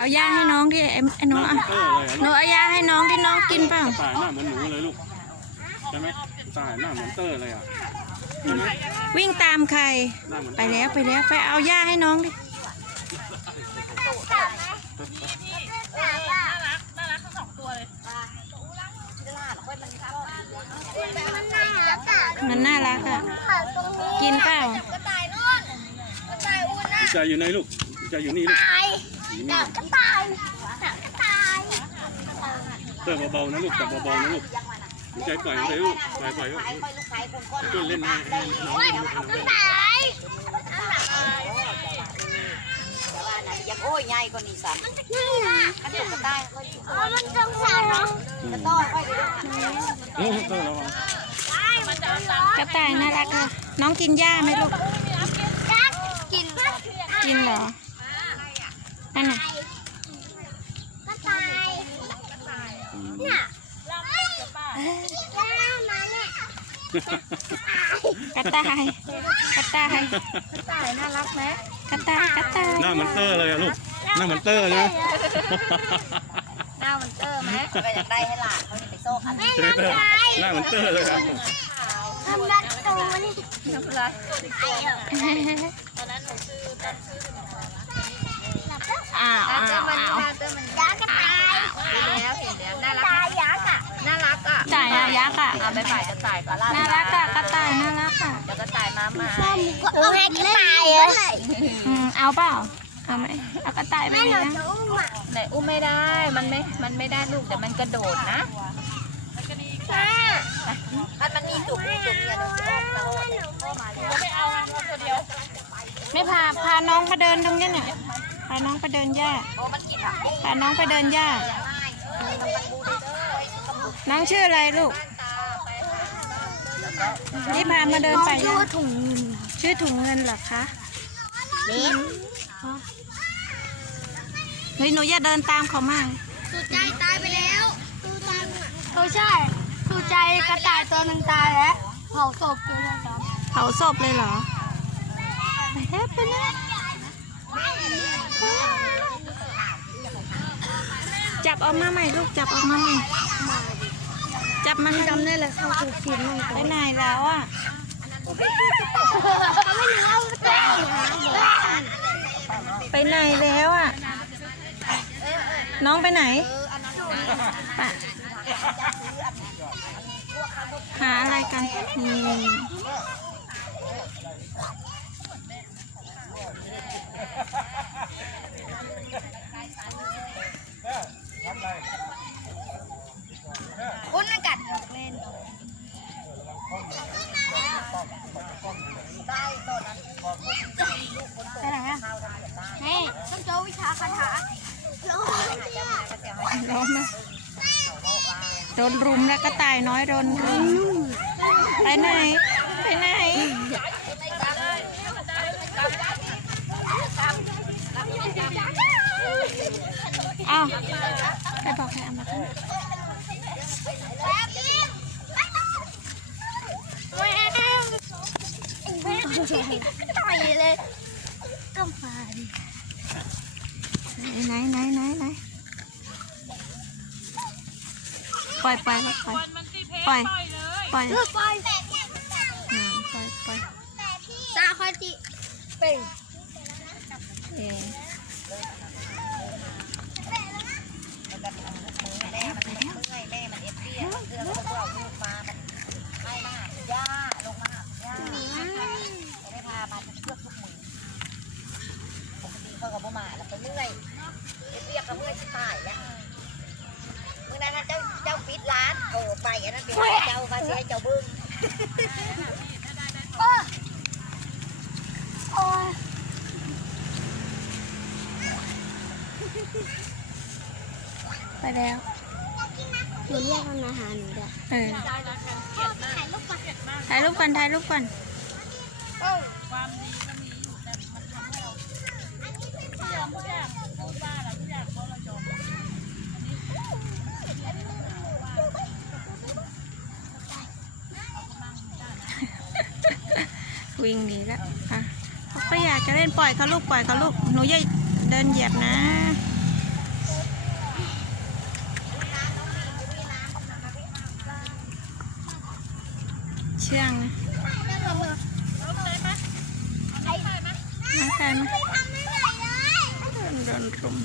เอาย่าให้น้องดิไอ้ไอ้หนูอะเตอร์เลยอะหนูเอาย่าให้น้องที่น้องกินเปล่า ตายหน้าเหมือนหนูเลยลูกใช่ไหมตายหน้าเหมือนเตอร์เลยอะใช่ไหมวิ่งตามใคร หน้าเหมือนไปแล้วไปแล้วไปเอาย่าให้น้องดิ มันน่ารักอะมันน่ารักอะ ค่ะตรงนี้กินเปล่า กระต่ายนู่นกระต่ายอุ่นน่ะใจอยู่ในลูกใจอยู่นี่ลูกตาย อยู่ จั นี่ บกระต่ายจับกระต่าย เตอร์เบาๆนะลูกจับเบาๆนะลูกใจปล่อยเลยลูกปล่อยปล่อยลูกก็เล่นให้ให้น้องเล่นให้น้องกเล่ระนต่ายแต่ว่านั้นยังโอ้ยใหญ่กว่านี้สันนี่นะขันตกกระต่ายค่อยอยู่อ๋อมันสงสารเนาะกระต้อยค่อยไปดูโอ้เตอร์ระวังกระต่ายน่ารักอะน้องกินหญ้าไหมลูกจักกินกินเหรอนั่นน่ะ กระต่าย อืม เนี่ยย่ามาเนี่ย กระต่ายกระต่ายกระต่ายน่ารักไหมกระต่ายกระต่ายหน้าเหมือนเตอร์เลยอะลูกหน้าเหมือนเตอร์เลยหน้ามันเตอร์ไหมก็อยากได้ให้หลานเขาไปโซ่คันใช่ไหมเตอร์หน้าเหมือนเตอร์เลยครับทำรักตัวนี่ทำไรอ้าวอ้าวเตอร์มันอ้าวเตอร์มันยักษ์กระต่าย เห็นแล้วเห็นแล้วน่ารั ตาก ยักษ์อะ น่ารักอะ จ่า ยักษ์อะเอาไปฝ่ายกระต่ายก่อนล่าน่ารักอะกระต่ายน่ารักอะเดี๋ยวกระต่ายมามาก็เอาให้กระต่ายเลยอืมเอาเปล่าเอาไหมเอากระต่ายไปเลหนูยนะไหนอุ้มไม่ได้มันไม่มันไม่ได้ลูกแต่มันกระโดดนะม่ถ้ามันมีจุกจุกเนี่ยเราจะออกตลอดเข้ามาไม่เอาตัวเดียวไม่พาพาน้องมาเดินตรงนี้ยเนี่ยพาน้องไปเดินหญ้าพาน้องไปเดินหญ้าง่า นมันบูได้เลยกับบุกน้องชื่ออะไรลูกตาไปนี่พามาเดินไปหญ้าถุงชื่อถุงเงินเหรอคะเล็กเฮ้ยหนูอย่าเดินตามเขามากสูใจตายไปแล้วสูใจเขาใช่สูใจกระต่ายตัวหนึ่งตายแล้วเผาศพตัวนึงครับเผาศพเลยเหรอไปแล้วไปแล้วจับออกมาใหม่ลูกจับออกมาใหม่ จับมาให้จำได้เลยเขาถูกกินมันไปไหนแล้วอะเขาไม่รู้ว่าตัวเองนะไปไหนแล้วอะ น้องไปไหนปะหาอะไรกันนี่ คุณมันกัดเล่นไปไหนอะเฮ้ยต้องเจอวิชาคาถาร้อนเนี่ย ร้อนไหมโดนรุมแล้วก็ตายน้อยโดนรุมไปไหน ไปไหน อ้าวไปบอกให้เอามาขึ้นต่อยเลยก็มาไหนไหนไหนไหน ปล่อยปล่อยแล้วปล่อยปล่อยปล่อยเลือกไปอืมปล่อยปล่อยซาคาจิเป็นเออแม่มันเมื่อยแม่มันเอฟเฟียเสื้อก็เอาลูกมามันให้มาย่าลงมาย่าจะได้พามาทุกเชือกทุกมือปกติเขากับพ่มาแล้วไปเมื่อยเอฟเฟียก็เมื่อยชิบหายแล้วมื่อนั้นเจ้าเจ้าปิดร้านโอ้ไปอันนั้นเป็นเจ้ามาเสียเจ้าบึ้งโอ้ยไปแล้วหนูเรียกมันมาหาหนูด้วยเออถ่ายรูปก่อนถ่ายรูปก่อนถ่ายรูปก่อนวิ่ง วิ่งหนีแล้วอะเขาก็อยากจะเล่นปล่อยเขาลูกปล่อยเขาลูกหนูย่าเดินเหยียบนะเชื่องนะน้องไก่มนเดินรุม